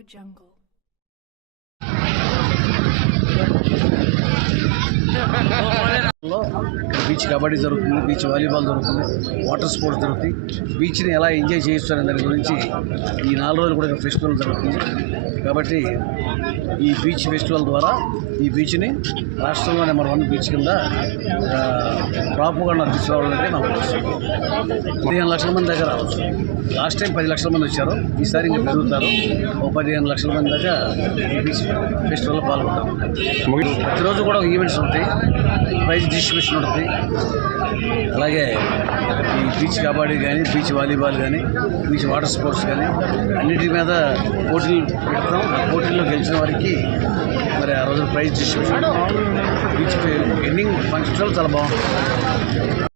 Audio Jungle. లో beach kabaddi జరుగుతుంది beach volleyball జరుగుతుంది వాటర్ స్పోర్ట్స్ జరుగుతాయి. బీచ్ని ఎలా ఎంజాయ్ చేయిస్తారనే దాని గురించి ఈ నాలుగు రోజులు కూడా ఫెస్టివల్ జరుగుతుంది. కాబట్టి ఈ బీచ్ ఫెస్టివల్ ద్వారా ఈ బీచ్ని రాష్ట్రంలో నెంబర్ వన్ బీచ్ కింద ప్రాపుగా తీసుకురావాలంటే నా ఉద్దేశం. పదిహేను లక్షల మంది దగ్గర లాస్ట్ టైం పది లక్షల మంది వచ్చారు. ఈసారి ఇంకా పెరుగుతారు. ఓ పదిహేను లక్షల మంది దాకా ఈ బీచ్ ఫెస్టివల్లో పాల్గొంటారు. ప్రతిరోజు కూడా ఈవెంట్స్ ఉంటాయి. ప్రైజ్ డిస్ట్రిబ్యూషన్ ఉంటుంది అలాగే ఈ బీచ్ కబడ్డీ కానీ బీచ్ వాలీబాల్ కానీ బీచ్ వాటర్ స్పోర్ట్స్ కానీ అన్నిటి మీద పోటీలు పెడతాం. ఆ పోటీల్లో గెలిచిన వారికి మరి ఆ రోజు prize distribution beach ending function చాలా బాగుంటుంది.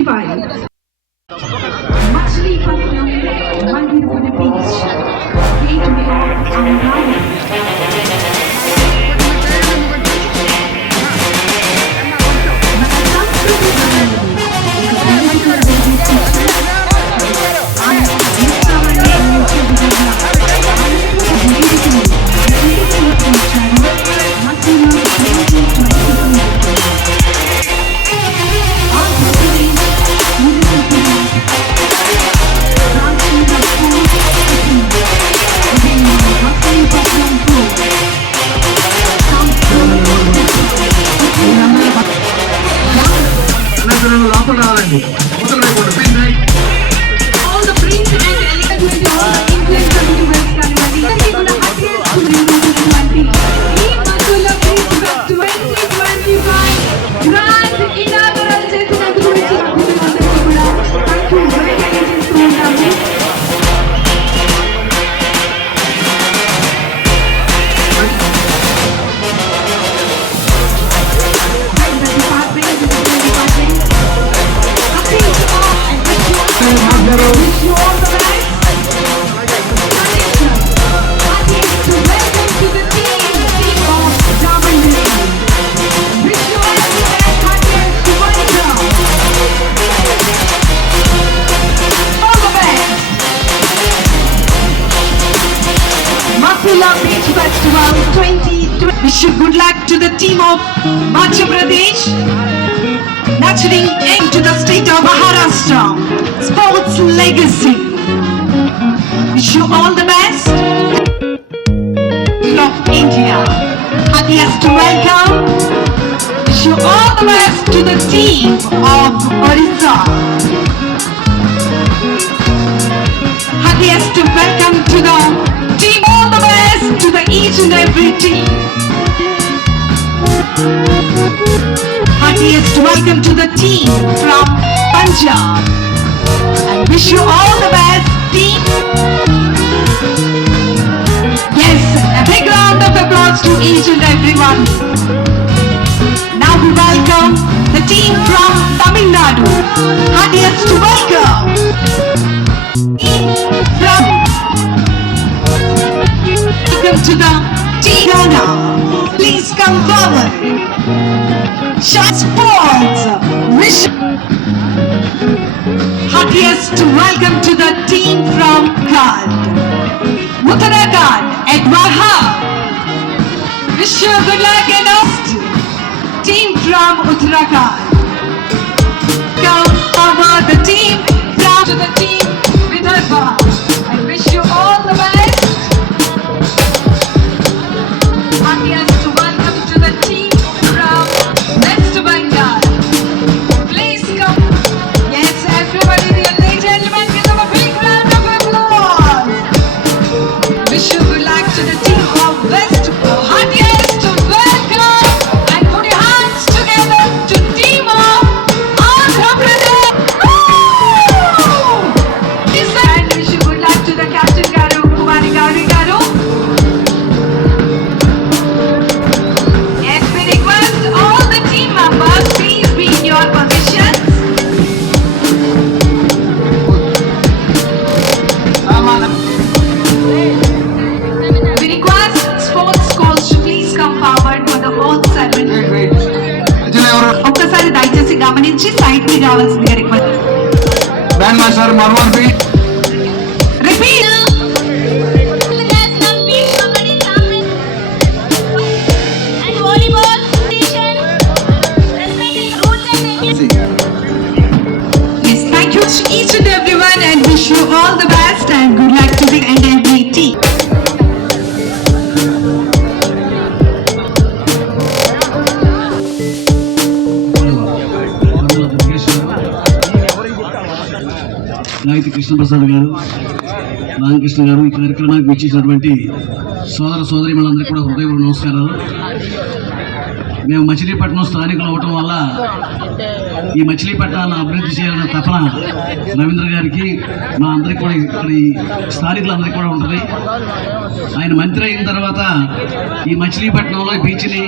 মুক্তি পায়। Wish you good luck to the team of Madhya Pradesh, nurturing into the state of Maharashtra, sports legacy. Wish you all the best. Of India, happiest welcome. Wish you all the best to the team of Orissa. Happiest to welcome to the team. All the to the each and every team. Happiest welcome to the team from Punjab. And wish you all the best, team. Yes, a big round of applause to each and everyone. Now we welcome the team from Tamil Nadu. Happiest welcome. To the Ghana. Please come forward. Shot Sports. Wish Happiest welcome to the team from Kand. Uttarakhand at Maha. Wish you good luck and best. Team from Uttarakhand. Come forward the team from to the team Prasad గారు రామకృష్ణ గారు ఈ కార్యక్రమానికి వచ్చేసినటువంటి సోదర సోదరి మనందరికీ కూడా హృదయపూర్వ నమస్కారాలు. మేము మచిలీపట్నం స్థానికులు అవటం వల్ల ఈ మచిలీపట్నాన్ని అభివృద్ధి చేయాలన్న తపన రవీంద్ర గారికి మా అందరికి కూడా ఇక్కడ ఈ స్థానికులందరికీ కూడా ఉంటుంది. ఆయన మంత్రి అయిన తర్వాత ఈ మచిలీపట్నంలో బీచ్ని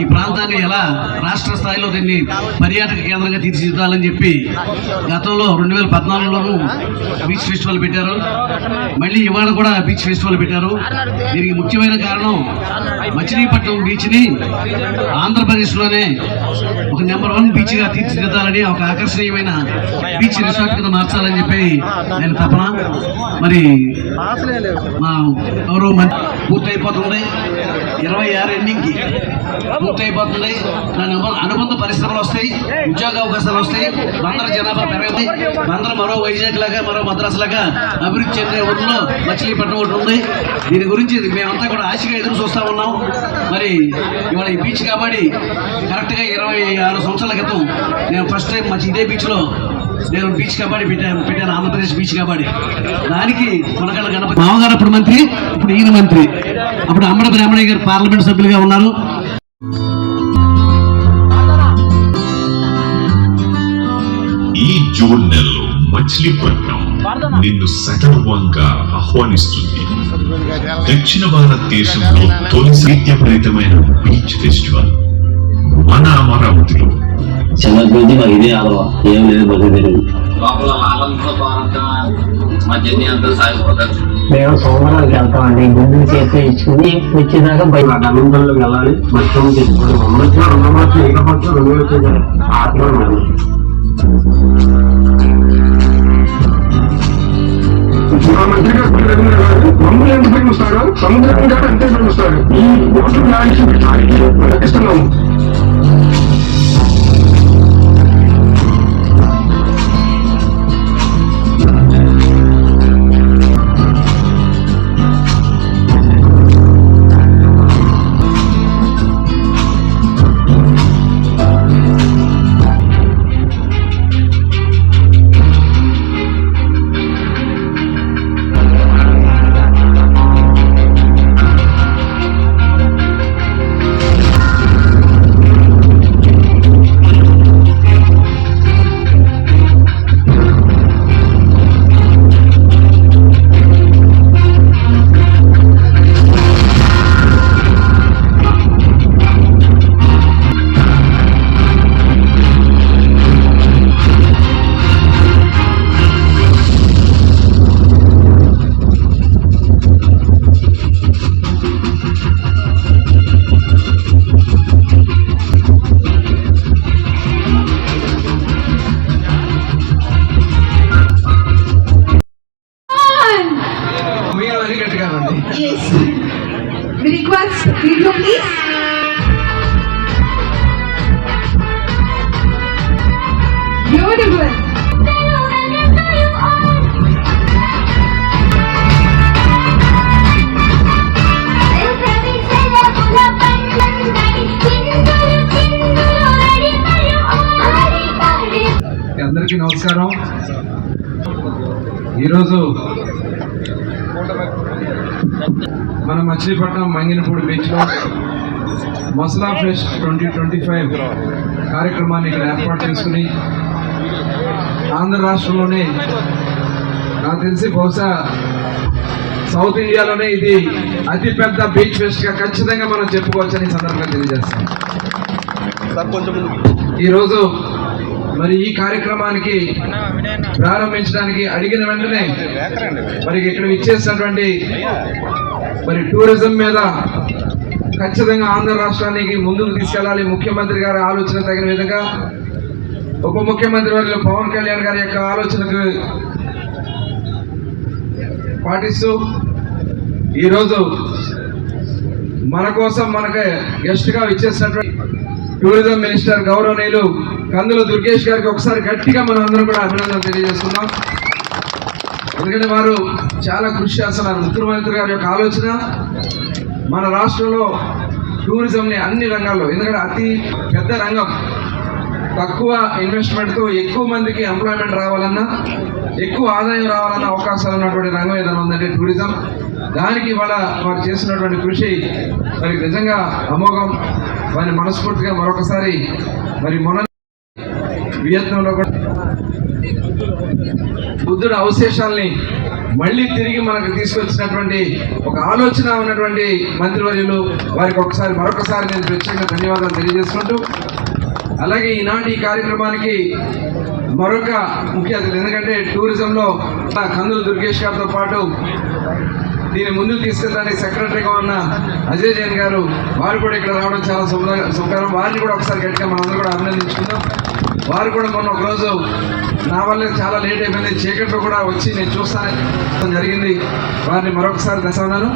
ఈ ప్రాంతాన్ని ఎలా రాష్ట్ర స్థాయిలో దీన్ని పర్యాటక కేంద్రంగా తీర్చిదిద్దాలని చెప్పి గతంలో రెండు వేల పద్నాలుగులోనూ బీచ్ ఫెస్టివల్ పెట్టారు. మళ్ళీ ఇవాళ కూడా బీచ్ ఫెస్టివల్ పెట్టారు. దీనికి ముఖ్యమైన కారణం మచిలీపట్నం బీచ్ని ఆంధ్రప్రదేశ్లోనే ఒక నెంబర్ వన్ బీచ్గా తీర్చిదిద్దాలని ఒక ఆకర్షణీయమైన బీచ్ రిసార్ట్ కింద మార్చాలని చెప్పి నేను తపన. మరి మా గౌరవ మంత్రి పూర్తయిపోతుంది ఇరవై ఆరు ఎండింగ్కి పూర్తయిపోతుంది. దాని అనుబంధ పరిశ్రమలు వస్తాయి ఉద్యోగ అవకాశాలు వస్తాయి బందర జనాభా పెరగదు. బందర మరో వైజాగ్ లాగా మరో మద్రాసు లాగా అభివృద్ధి చెందే ఊళ్ళో మచిలీపట్నం ఒకటి ఉంది. దీని గురించి మేమంతా కూడా ఆశగా ఎదురు చూస్తా ఉన్నాం. మరి ఇవాళ ఈ బీచ్ కాబట్టి కరెక్ట్గా ఇరవై ఆరు సంవత్సరాల క్రితం నేను ఫస్ట్ టైం మంచి ఇదే బీచ్లో నేను బీచ్ కబడ్డీ పెట్టాను పెట్టాను. ఆంధ్రప్రదేశ్ బీచ్ కబడ్డీ. దానికి కొనగల గణపతి మామగారు అప్పుడు మంత్రి ఇప్పుడు ఈయన మంత్రి. అప్పుడు అమ్మడ బ్రాహ్మణయ్య గారు పార్లమెంట్ సభ్యులుగా ఉన్నారు. ఈ జూన్ నెలలో మచిలీపట్నం నిన్ను సగర్వంగా ఆహ్వానిస్తుంది. దక్షిణ భారతదేశంలో తొలి శైత్యభరితమైన బీచ్ ఫెస్టివల్ మన అమరావతిలో చిన్నప్పటి నుంచి మాకు ఇదే అలవా ఏం లేదు తెలియదు లోపల అంతా సాగిపోతారు. మేము సోమవారానికి వెళ్తామండి. గుండెలు చేతి ఇచ్చుకుని వచ్చేదాకా బయట వెళ్ళాలి. మొత్తం తీసుకోవడం అమ్మచ్చు అమ్మచ్చు ఇకపోవచ్చు రెండు వచ్చేసారు ఆత్మ మంత్రి గారు మమ్మల్ని ఎంత ప్రేమిస్తారు సముద్రం గారు అంతే ప్రేమిస్తారు ఈ ఇష్టంగా ఉంది మీరు మచిలీపట్నం మంగినపూడి బీచ్లో masala fest twenty twenty five కార్యక్రమాన్ని ఇక్కడ ఏర్పాటు చేసుకుని ఆంధ్ర రాష్ట్రంలోనే నాకు తెలిసి బహుశా సౌత్ ఇండియాలోనే ఇది అతిపెద్ద బీచ్ ఫెస్ట్గా ఖచ్చితంగా మనం చెప్పుకోవచ్చని సందర్భంగా తెలియజేస్తాం. ఈరోజు మరి ఈ కార్యక్రమానికి ప్రారంభించడానికి అడిగిన వెంటనే మరి ఇక్కడ ఇచ్చేసినటువంటి మరి టూరిజం మీద ఖచ్చితంగా ఆంధ్ర రాష్ట్రానికి ముందుకు తీసుకెళ్ళాలి. ముఖ్యమంత్రి గారి ఆలోచన తగిన విధంగా ఉప ముఖ్యమంత్రి వారిలో పవన్ కళ్యాణ్ గారి యొక్క ఆలోచనకు పాటిస్తూ ఈరోజు మన కోసం మనకి గెస్ట్గా ఇచ్చేసినటువంటి టూరిజం మినిస్టర్ గౌరవనీయులు కందుల దుర్గేష్ గారికి ఒకసారి గట్టిగా మనం అందరం కూడా అభినందనలు తెలియజేస్తున్నాం. ఎందుకంటే వారు చాలా కృషి చేస్తున్నారు. ముఖ్యమంత్రి గారి యొక్క ఆలోచన మన రాష్ట్రంలో టూరిజంని అన్ని రంగాల్లో ఎందుకంటే అతి పెద్ద రంగం. తక్కువ ఇన్వెస్ట్మెంట్తో ఎక్కువ మందికి ఎంప్లాయ్మెంట్ రావాలన్నా ఎక్కువ ఆదాయం రావాలన్న అవకాశాలు ఉన్నటువంటి రంగం ఏదైనా ఉందంటే టూరిజం. దానికి ఇవాళ వారు చేసినటువంటి కృషి మరి నిజంగా అమోఘం. వారిని మనస్ఫూర్తిగా మరొకసారి మరి మొన్న వియత్నంలో కూడా బుద్ధుడు అవశేషాల్ని మళ్ళీ తిరిగి మనకు తీసుకొచ్చినటువంటి ఒక ఆలోచన ఉన్నటువంటి మంత్రివర్యులు వారికి ఒకసారి మరొకసారి నేను ప్రత్యేకంగా ధన్యవాదాలు తెలియజేసుకుంటూ అలాగే ఈనాటి ఈ కార్యక్రమానికి మరొక ముఖ్య అతిథులు ఎందుకంటే టూరిజంలో కందుల దుర్గేష్ గారితో పాటు దీన్ని ముందుకు తీసుకెళ్ళడానికి సెక్రటరీగా ఉన్న అజయ్ జైన్ గారు వారు కూడా ఇక్కడ రావడం చాలా శుభ- శుభకరం. వారిని కూడా ఒకసారి గట్టిగా మనందరూ కూడా అభినందించుకుందాం. వారు కూడా మొన్న ఒక రోజు నా వల్ల చాలా లేట్ అయిపోయింది. చీకట్లో కూడా వచ్చి నేను చూస్తాను జరిగింది. వారిని మరొకసారి దశన్నాను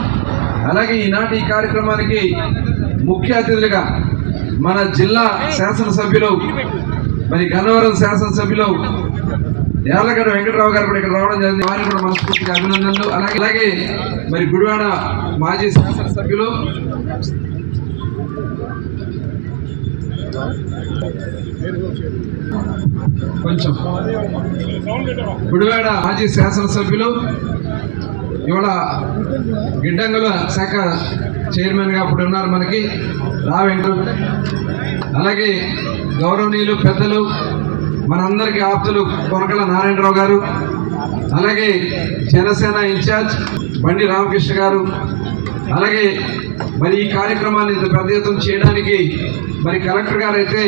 అలాగే ఈనాటి ఈ కార్యక్రమానికి ముఖ్య అతిథులుగా మన జిల్లా శాసనసభ్యులు మరి గన్నవరం శాసనసభ్యులు యార్లగడ్డ వెంకటరావు గారు కూడా ఇక్కడ రావడం జరిగింది. వారిని కూడా మనస్ఫూర్తిగా అభినందనలు. అలాగే అలాగే మరి గుడివాడ మాజీ శాసనసభ్యులు కొంచెం గుడివాడ మాజీ శాసనసభ్యులు ఇవాళ గిడ్డంగుల శాఖ చైర్మన్గా అప్పుడు ఉన్నారు మనకి. రా వెంకట. అలాగే గౌరవనీయులు పెద్దలు మనందరికీ ఆప్తులు కొనకల నారాయణరావు గారు అలాగే జనసేన ఇన్ఛార్జ్ బండి రామకృష్ణ గారు అలాగే మరి ఈ కార్యక్రమాన్ని ఇంత పెద్ద చేయడానికి మరి కలెక్టర్ గారు అయితే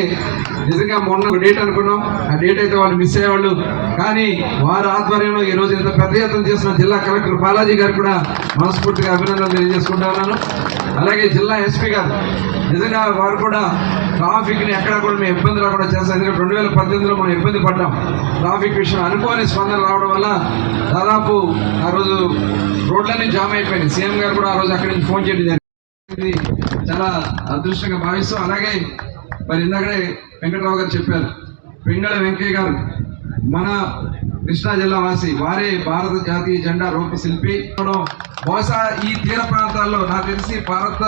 నిజంగా మొన్న ఒక డేట్ అనుకున్నాం. ఆ డేట్ అయితే వాళ్ళు మిస్ అయ్యేవాళ్ళు. కానీ వారి ఆధ్వర్యంలో ఈ రోజు ఇంత పెద్ద ఎత్తున చేసిన జిల్లా కలెక్టర్ బాలాజీ గారు కూడా మనస్ఫూర్తిగా అభినందనలు తెలియజేసుకుంటా ఉన్నాను అలాగే జిల్లా ఎస్పీ గారు నిజంగా వారు కూడా ట్రాఫిక్ని ఎక్కడా కూడా మేము ఇబ్బంది రాకుండా చేస్తాం ఎందుకంటే రెండు వేల పద్దెనిమిదిలో మనం ఇబ్బంది పడ్డాం. ట్రాఫిక్ విషయం అనుకోని స్పందన రావడం వల్ల దాదాపు ఆ రోజు రోడ్లన్నీ జామ్ అయిపోయింది సీఎం గారు కూడా ఆ రోజు అక్కడి నుంచి ఫోన్ చేయడం జరిగింది. చాలా అదృష్టంగా భావిస్తాం. అలాగే మరి ఇందాకడే వెంకటరావు గారు చెప్పారు పింగళ వెంకయ్య గారు మన కృష్ణా జిల్లా వాసి వారే భారత జాతీయ జెండా రూప శిల్పి. బహుశా ఈ తీర ప్రాంతాల్లో నాకు తెలిసి భారత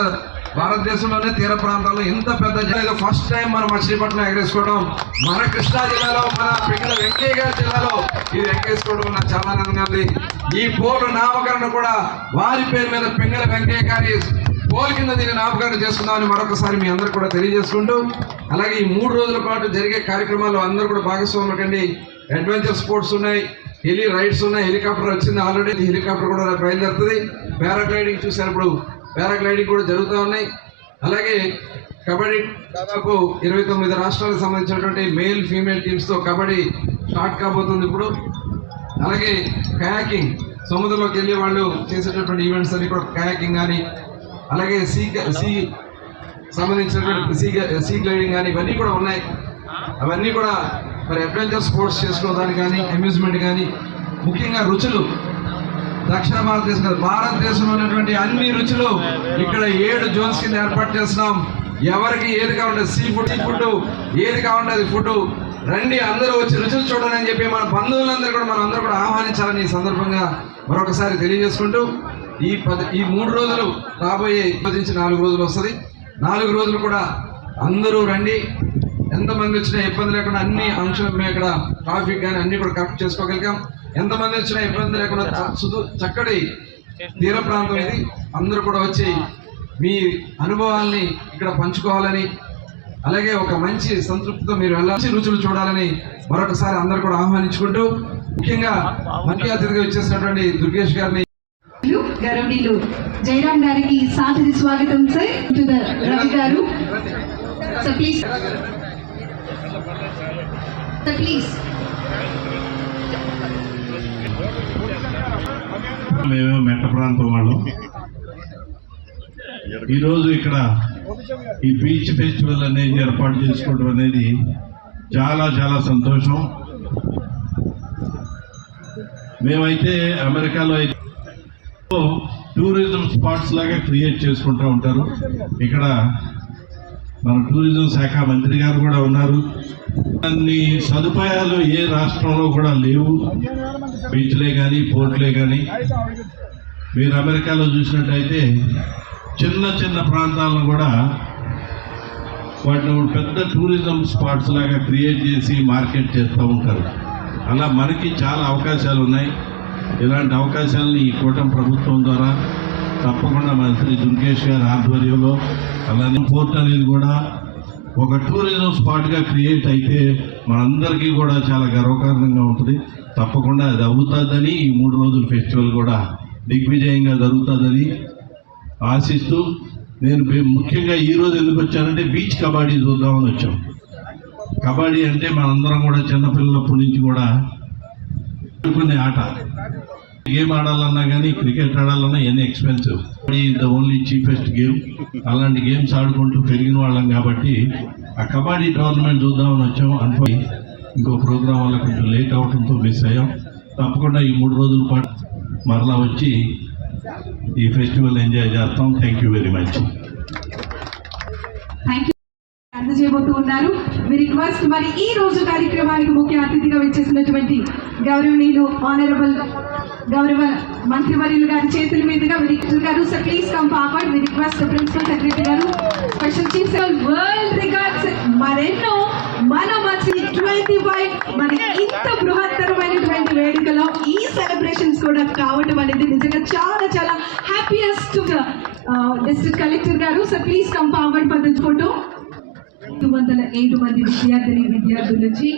భారతదేశంలోనే తీర ప్రాంతాల్లో ఇంత పెద్ద జెండా ఫస్ట్ టైం మనం మచిలీపట్నం ఎగరేసుకోవడం మన కృష్ణా జిల్లాలో మన పింగళ వెంకయ్య గారి జిల్లాలో ఇది ఎగరేసుకోవడం నాకు చాలా ఆనందంగా ఉంది. ఈ బోర్డు నామకరణ కూడా వారి పేరు మీద పింగళ వెంకయ్య గారి పోల్ కింద దీన్ని నామకరణ చేసుకుందామని మరొకసారి మీ అందరు కూడా తెలియజేసుకుంటూ అలాగే ఈ మూడు రోజుల పాటు జరిగే కార్యక్రమాలు అందరూ కూడా భాగస్వాములు కండి. అడ్వెంచర్ స్పోర్ట్స్ ఉన్నాయి హెలి రైడ్స్ ఉన్నాయి హెలికాప్టర్ వచ్చింది ఆల్రెడీ హెలికాప్టర్ కూడా బయలుదేరుతుంది. పారాగ్లైడింగ్ చూసినప్పుడు పారాగ్లైడింగ్ కూడా జరుగుతూ ఉన్నాయి. అలాగే కబడ్డీ దాదాపు ఇరవై తొమ్మిది రాష్ట్రాలకు సంబంధించినటువంటి మేల్ ఫీమేల్ టీమ్స్తో కబడ్డీ స్టార్ట్ కాబోతుంది ఇప్పుడు. అలాగే కయాకింగ్ సముద్రంలోకి వెళ్ళి వాళ్ళు చేసేటటువంటి ఈవెంట్స్ అన్ని కూడా కయాకింగ్ కానీ అలాగే సీ సీ సంబంధించినటువంటి సీ సీ గ్లైడింగ్ కానీ ఇవన్నీ కూడా ఉన్నాయి. అవన్నీ కూడా మరి అడ్వెంచర్ స్పోర్ట్స్ చేసుకోవడానికి కానీ అమ్యూజ్మెంట్ కానీ ముఖ్యంగా రుచులు. దక్షిణ భారతదేశం కాదు, భారతదేశంలో ఉన్నటువంటి అన్ని రుచులు ఇక్కడ ఏడు జోన్స్ కింద ఏర్పాటు చేస్తున్నాం. ఎవరికి ఏది కావాలంటే సీ ఫుడ్ సీ ఫుడ్ ఏది కావాలంటే అది ఫుడ్ రండి అందరూ వచ్చి రుచులు చూడండి అని చెప్పి మన బంధువులందరూ కూడా మనం అందరూ కూడా ఆహ్వానించాలని ఈ సందర్భంగా మరొకసారి తెలియజేసుకుంటూ ఈ పది ఈ మూడు రోజులు రాబోయే పది నుంచి నాలుగు రోజులు వస్తుంది. నాలుగు రోజులు కూడా అందరూ రండి. ఎంతమంది వచ్చినా ఇబ్బంది లేకుండా అన్ని అంశాలు మేము ఇక్కడ ట్రాఫిక్ కానీ అన్ని కూడా కరెక్ట్ చేసుకోగలిగాం. ఎంతమంది వచ్చినా ఇబ్బంది లేకుండా చక్కటి తీర ప్రాంతం ఇది. అందరూ కూడా వచ్చి మీ అనుభవాల్ని ఇక్కడ పంచుకోవాలని అలాగే ఒక మంచి సంతృప్తితో మీరు వెళ్ళాల్సి రుచులు చూడాలని మరొకసారి అందరూ కూడా ఆహ్వానించుకుంటూ ముఖ్యంగా ముఖ్య అతిథిగా వచ్చేసినటువంటి దుర్గేష్ గారిని గౌరవనీయులు జయరాం గారికి సాదరి స్వాగతం సార్. టు ద రవి గారు. సార్ ప్లీజ్ సార్ ప్లీజ్ మేము మెట్ట ప్రాంతం వాళ్ళం. ఈరోజు ఇక్కడ ఈ బీచ్ ఫెస్టివల్ అనేది ఏర్పాటు చేసుకోవడం అనేది చాలా చాలా సంతోషం. మేమైతే అమెరికాలో అయితే స్పాట్స్ లాగా క్రియేట్ చేసుకుంటూ ఉంటారు. ఇక్కడ మన టూరిజం శాఖ మంత్రి గారు కూడా ఉన్నారు. అన్ని సదుపాయాలు ఏ రాష్ట్రంలో కూడా లేవు. బీచ్లే కానీ పోర్ట్లే కానీ మీరు అమెరికాలో చూసినట్టయితే చిన్న చిన్న ప్రాంతాలను కూడా వాటిని పెద్ద టూరిజం స్పాట్స్ లాగా క్రియేట్ చేసి మార్కెట్ చేస్తూ ఉంటారు. అలా మనకి చాలా అవకాశాలు ఉన్నాయి. ఇలాంటి అవకాశాలను ఈ కూటమి ప్రభుత్వం ద్వారా తప్పకుండా మంత్రి దుర్గేష్ గారి ఆధ్వర్యంలో అలానే పోర్ట్ అనేది కూడా ఒక టూరిజం స్పాట్గా క్రియేట్ అయితే మనందరికీ కూడా చాలా గర్వకారణంగా ఉంటుంది. తప్పకుండా అది అవుతుందని ఈ మూడు రోజుల ఫెస్టివల్ కూడా దిగ్విజయంగా జరుగుతుందని ఆశిస్తూ నేను ముఖ్యంగా ఈ రోజు ఎందుకు వచ్చానంటే బీచ్ కబడ్డీ చూద్దామని వచ్చాం. కబడ్డీ అంటే మనందరం కూడా చిన్నపిల్లలప్పటి నుంచి కూడా ఆడుకునే ఆట. గేమ్ ఆడాలన్నా కానీ క్రికెట్ ఆడాలన్నా ఎన్ని expensive. The only cheapest game. అలాంటి గేమ్స్ ఆడుకుంటూ పెరిగిన వాళ్ళం కాబట్టి ఆ కబడ్డీ టోర్నమెంట్ చూద్దామని వచ్చాం. అనుకో ఇంకో ప్రోగ్రాం వల్ల కొంచెం లేట్ అవడంతో మిస్ అయ్యాం. తప్పకుండా ఈ మూడు రోజుల పాటు మరలా వచ్చి ఈ ఫెస్టివల్ ఎంజాయ్ చేస్తాం. Thank you very much. చేయబోతూ ఉన్నారు మీ రిక్వెస్ట్ మరి ఈ రోజు కార్యక్రమానికి ముఖ్య అతిథిగా వచ్చేసినటువంటి గౌరవనీయులు ఆనరబుల్ గౌరవ మంత్రివర్యులు గారి చేతుల మీదుగా విరిక్టర్ గారు సార్ ప్లీజ్ కమ్ ఫార్వర్డ్ మీ రిక్వెస్ట్ ప్రిన్సిపల్ సెక్రటరీ గారు. స్పెషల్ చీఫ్ వరల్డ్ రికార్డ్స్ మరెన్నో మన మంచి ట్వంటీ ఫైవ్. మన ఇంత బృహత్తరమైనటువంటి వేడుకలో ఈ సెలబ్రేషన్స్ కూడా కావటం అనేది నిజంగా చాలా చాలా హ్యాపీయెస్ట్ డిస్ట్రిక్ట్ కలెక్టర్ గారు. Sir please come forward for this photo రెండు వందల ఏడు మంది విద్యార్థిని విద్యార్థుల నుంచి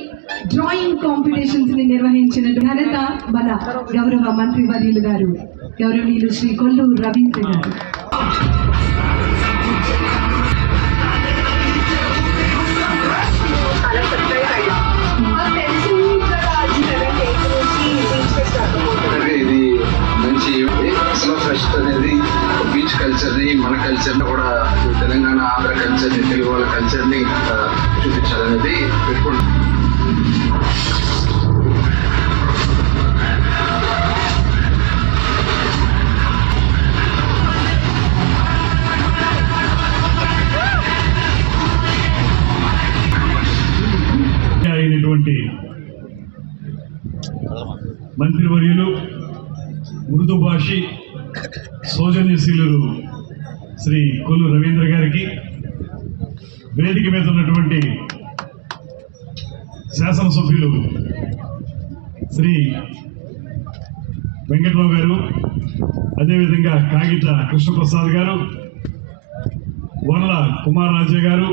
డ్రాయింగ్ కాంపిటీషన్స్ని నిర్వహించిన ఘనత మన గౌరవ మంత్రి వర్యులు గారు గౌరవనీయులు శ్రీ కొల్లూరు రవీంద్ర గారు ఇది మంచి స్లో ఫెస్ట్ అనేది బీచ్ కల్చర్ని మన కల్చర్ని కూడా తెలంగాణ ఆంధ్ర కల్చర్ని తెలుగు వాళ్ళ కల్చర్ని చూపించాలనేది పెట్టుకుంటాం మంత్రివర్యులు ఉర్దూ భాషి సౌజన్యశీలు శ్రీ కొల్లు రవీంద్ర గారికి వేదిక మీద ఉన్నటువంటి శాసనసభ్యులు శ్రీ వెంకట్రావు గారు అదేవిధంగా కాగిత కృష్ణప్రసాద్ గారు వనల కుమారరాజే గారు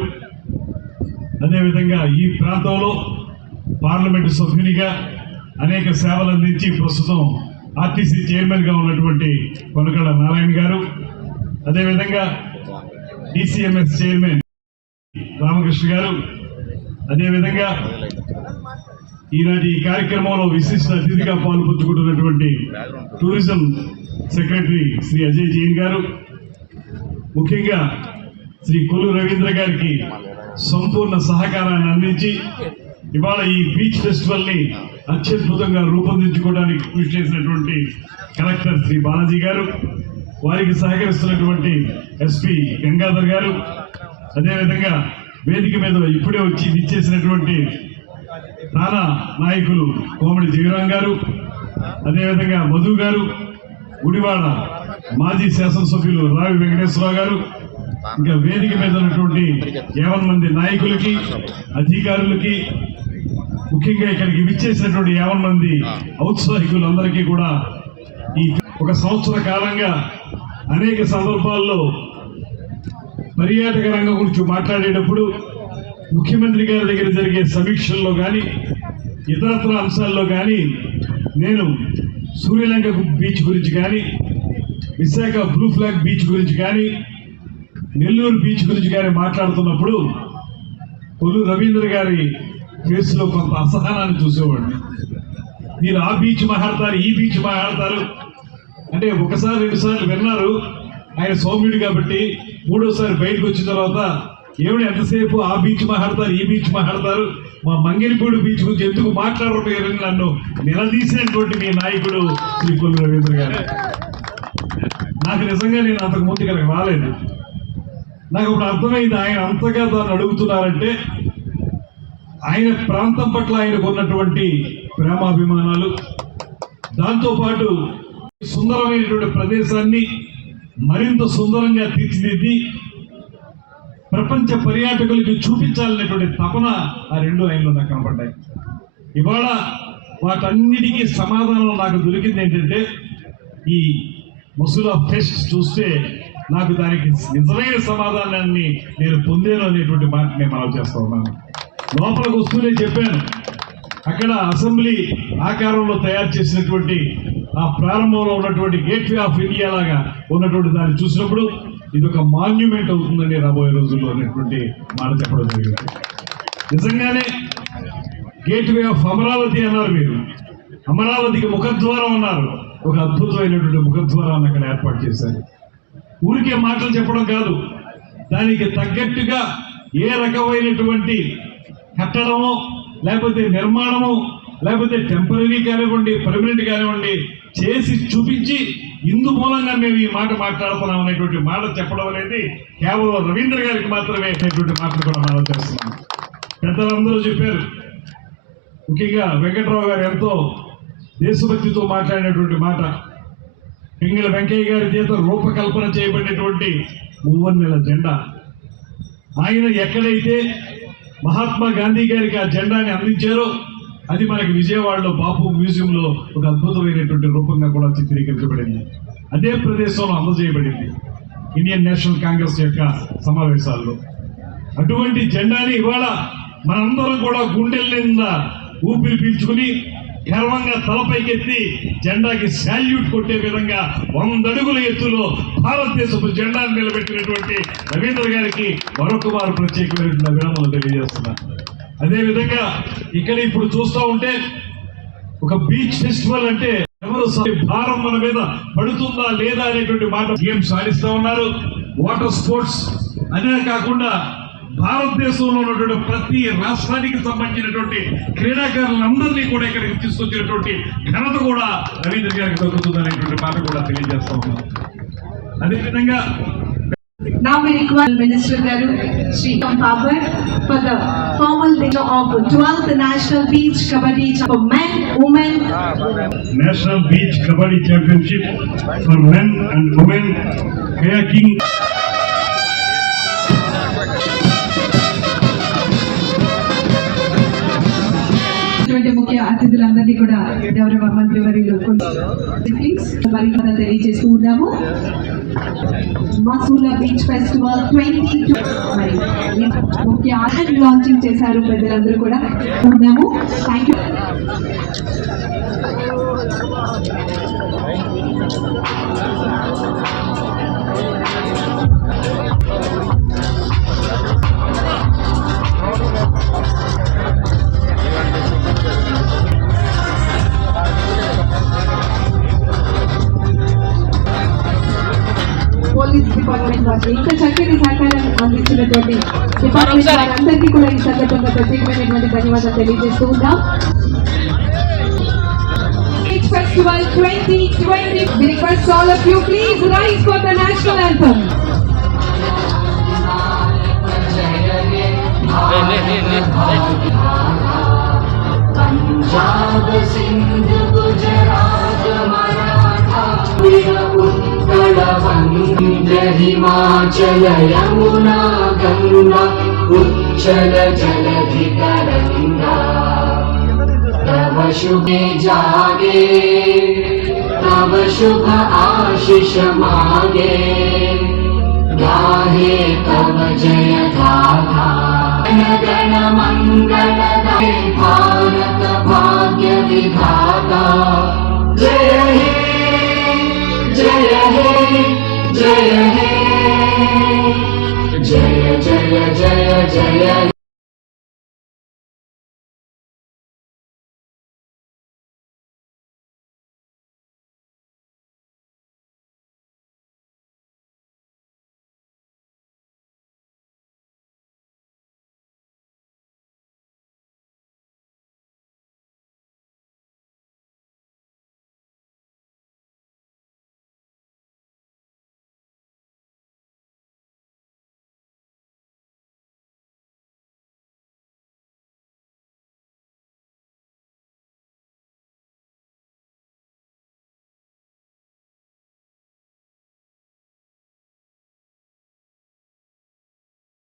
అదేవిధంగా ఈ ప్రాంతంలో పార్లమెంటు సభ్యునిగా అనేక సేవలు అందించి ప్రస్తుతం ఆర్టీసీ చైర్మన్గా ఉన్నటువంటి కొనకళ్ళ నారాయణ గారు అదేవిధంగా డిసిఎంఎస్ చైర్మన్ రామకృష్ణ గారు అదేవిధంగా ఈనాటి ఈ కార్యక్రమంలో విశిష్ట అతిథిగా పాల్పంచుకుంటున్నటువంటి టూరిజం సెక్రటరీ శ్రీ అజయ్ జైన్ గారు ముఖ్యంగా శ్రీ కొల్లు రవీంద్ర గారికి సంపూర్ణ సహకారాన్ని అందించి ఇవాళ ఈ బీచ్ ఫెస్టివల్ని అత్యద్భుతంగా రూపొందించుకోవడానికి కృషి చేసినటువంటి కలెక్టర్ శ్రీ బాలాజీ గారు వారికి సహకరిస్తున్నటువంటి ఎస్పి గంగాధర్ గారు. అదేవిధంగా వేదిక మీద ఇప్పుడే వచ్చి విచ్చేసినటువంటి తారా నాయకులు కోమడి జీవరాం గారు. అదేవిధంగా మధు గారు. గుడివాడ మాజీ శాసనసభ్యులు రావి వెంకటేశ్వరరావు గారు. ఇంకా వేదిక మీద ఉన్నటువంటి యావన్ మంది నాయకులకి అధికారులకి ముఖ్యంగా ఇక్కడికి విచ్చేసినటువంటి యావన్ మంది ఔత్సాహికులందరికీ కూడా ఈ ఒక సంవత్సర కాలంగా అనేక సందర్భాల్లో పర్యాటక రంగం గురించి మాట్లాడేటప్పుడు ముఖ్యమంత్రి గారి దగ్గర జరిగే సమీక్షల్లో కానీ ఇతరత్ర అంశాల్లో కానీ నేను సూర్యలంక బీచ్ గురించి కానీ విశాఖ బ్లూ ఫ్లాగ్ బీచ్ గురించి కానీ నెల్లూరు బీచ్ గురించి కానీ మాట్లాడుతున్నప్పుడు పొల్లు రవీంద్ర గారి ఫేస్లో కొంత అసహనాన్ని చూసేవాడిని. మీరు ఆ బీచ్ మాట్లాడతారు ఈ బీచ్ మాట్లాడతారు అంటే ఒకసారి రెండు సార్లు విన్నారు. ఆయన సౌమ్యుడు కాబట్టి మూడోసారి బయటకు వచ్చిన తర్వాత ఏమిటి ఎంతసేపు ఆ బీచ్ మాట్లాడతారు ఈ బీచ్ మాట్లాడతారు మా మంగిలిపూడి బీచ్ గురించి ఎందుకు మాట్లాడరు నన్ను నిలదీసినటువంటి మీ నాయకుడు శ్రీ కొల్లు రవీంద్ర గారు. నాకు నిజంగా నేను అంతకు ముందు ఇక్కడికి రాలేదు. నాకు ఇప్పుడు అర్థమైంది ఆయన అంతగా దాన్ని అడుగుతున్నారంటే ఆయన ప్రాంతం పట్ల ఆయనకు ఉన్నటువంటి ప్రేమాభిమానాలు దాంతోపాటు సుందరమైనటువంటి ప్రదేశాన్ని మరింత సుందరంగా తీర్చిదిద్ది ప్రపంచ పర్యాటకులకి చూపించాలనేటువంటి తపన ఆ రెండు ఆయనలో నాకు కనపడ్డాయి. ఇవాళ వాటన్నిటికీ సమాధానం నాకు దొరికింది ఏంటంటే ఈ మసూలా ఫెస్ట్ చూస్తే నాకు దానికి నిజమైన సమాధానాన్ని నేను పొందాను అనేటువంటి మాట నేను మనం చేస్తా ఉన్నాను. లోపలికి వస్తూనే చెప్పాను. అక్కడ అసెంబ్లీ ఆకారంలో తయారు చేసినటువంటి ఆ ప్రారంభంలో ఉన్నటువంటి గేట్వే ఆఫ్ ఇండియా లాగా ఉన్నటువంటి దాన్ని చూసినప్పుడు ఇది ఒక మాన్యుమెంట్ అవుతుందని రాబోయే రోజుల్లో అనేటువంటి మాట చెప్పడం జరిగింది. నిజంగానే గేట్వే ఆఫ్ అమరావతి అన్నారు మీరు. అమరావతికి ముఖద్వారం అన్నారు. ఒక అద్భుతమైనటువంటి ముఖద్వారాన్ని అక్కడ ఏర్పాటు చేశారు. ఊరికే మాటలు చెప్పడం కాదు. దానికి తగ్గట్టుగా ఏ రకమైనటువంటి కట్టడమో లేకపోతే నిర్మాణము లేకపోతే టెంపరీ కానివ్వండి పర్మనెంట్ కానివ్వండి చేసి చూపించి ఇందు మూలంగా మేము ఈ మాట మాట్లాడుతున్నాం అనేటువంటి మాట చెప్పడం అనేది కేవలం రవీంద్ర గారికి మాత్రమే అనేటువంటి మాటలు కూడా మనం చేస్తున్నాం పెద్దలందరూ చెప్పారు. ముఖ్యంగా వెంకట్రావు గారు ఎంతో దేశభక్తితో మాట్లాడినటువంటి మాట. పింగళ వెంకయ్య గారి చేత రూపకల్పన చేయబడినటువంటి మూవన్నెల జెండా. ఆయన ఎక్కడైతే మహాత్మా గాంధీ గారికి ఆ జెండాని అందించారో. అది మనకి విజయవాడలో బాపు మ్యూజియంలో ఒక అద్భుతమైనటువంటి రూపంగా కూడా చిత్రీకరించబడింది. అదే ప్రదేశంలో అందజేయబడింది. ఇండియన్ నేషనల్ కాంగ్రెస్ యొక్క సమావేశాల్లో. అటువంటి జెండాని ఇవాళ మనందరం కూడా గుండెల నిండా ఊపిరి పీల్చుకుని గర్వంగా తలపైకెత్తి జెండాకి శాల్యూట్ కొట్టే విధంగా వంద అడుగుల ఎత్తులో భారతదేశపు జెండాను నిలబెట్టినటువంటి రవీంద్ర గారికి మరొక వారు ప్రత్యేకమైనటువంటి అభినందనలు తెలియజేస్తున్నారు. అదేవిధంగా ఇక్కడ ఇప్పుడు చూస్తూ ఉంటే ఒక బీచ్ ఫెస్టివల్ అంటే ఎవరు భారం మన మీద పడుతుందా లేదా అనేటువంటి మాట గేమ్స్ ఆడిస్తూ ఉన్నారు. వాటర్ స్పోర్ట్స్ అదే కాకుండా భారతదేశంలో ఉన్నటువంటి ప్రతి రాష్ట్రానికి సంబంధించినటువంటి క్రీడాకారులందరినీ కూడా ఇక్కడికి తీసుకొచ్చినటువంటి ఘనత కూడా రవీంద్ర గారికి దొరుకుతుంది అనేటువంటి మాట కూడా తెలియజేస్తా ఉన్నాం. అదేవిధంగా Now we require Minister Garu Sri Pavar for the formal dinner of 12th National Beach Kabaddi Cha- for men, women, national beach kabaddi championship for men and women kayaking అతిథులందరినీ కూడా గౌరవ మంత్రి వర్యులు ప్లీజ్ మరి కూడా తెలియజేస్తూ ఉన్నాము. మసూలా బీచ్ ఫెస్టివల్ ట్వంటీ మరి ముఖ్య ఆర్డర్ లాంచింగ్ చేశారు ప్రజలందరూ కూడా. ఉన్నాము. థ్యాంక్ యూ పోలీస్ డిపార్ట్మెంట్ వారికి ఇంత చక్కటి సహకారం అందించినటువంటి డిపార్ట్మెంట్ వారందరికీ కూడా ఈ సందర్భంగా ప్రత్యేకమైనటువంటి ధన్యవాదాలు తెలియజేస్తూ ఉన్నాం Beach Festival 2020. We request all of you please rise for the national anthem. उत्कलवन्द Himachal Yamuna Ganga उच्चल जलधितरङ्गा तव शुभे जागे तव शुभ आशिष मागे गाहे तव जय धाधा गण मङ्गल भारत भाग्य विधाता जय Jaya Jaya Jaya Jaya